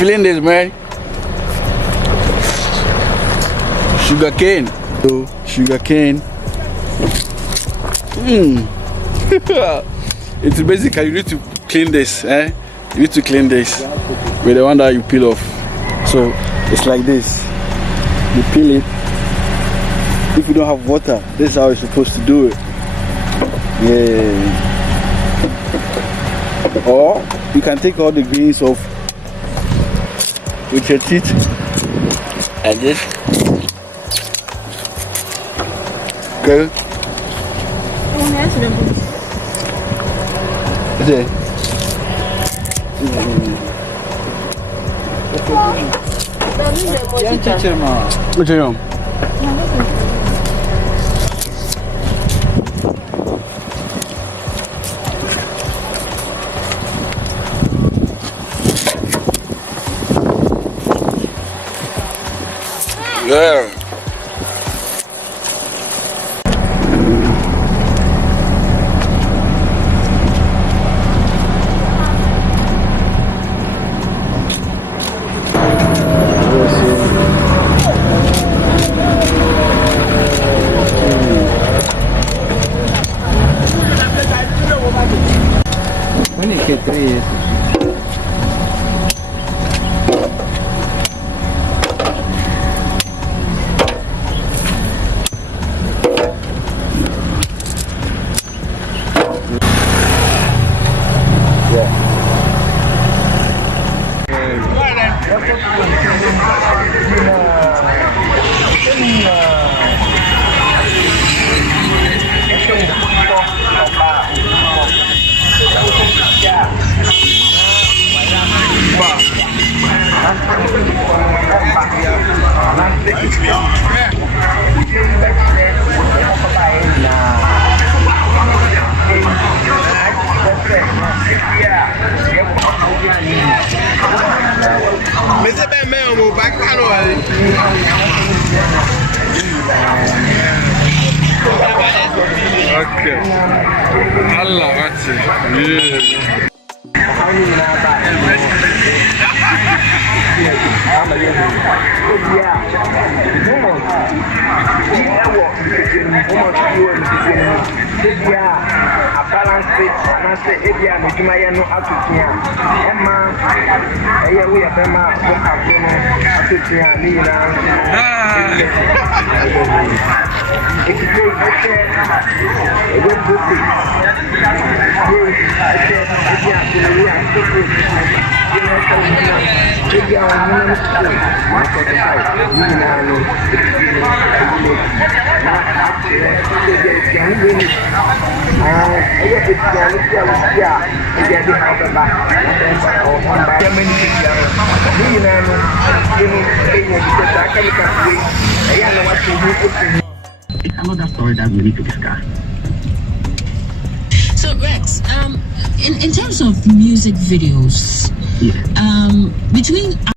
feeling this, man? Sugar cane. So, sugar cane. It's basically you need to clean this, eh? You need to clean this with the one that you peel off. So it's like this. You peel it. If you don't have water, this is how you're supposed to do it. Yeah. Or you can take all the greens off with your teeth and this. Okay. Okay. Yeah. When you get 3 years. Okay. Allah, that's it. Yeah. It's another story that we need to discuss. So Rex, in terms of music videos, Yeah. between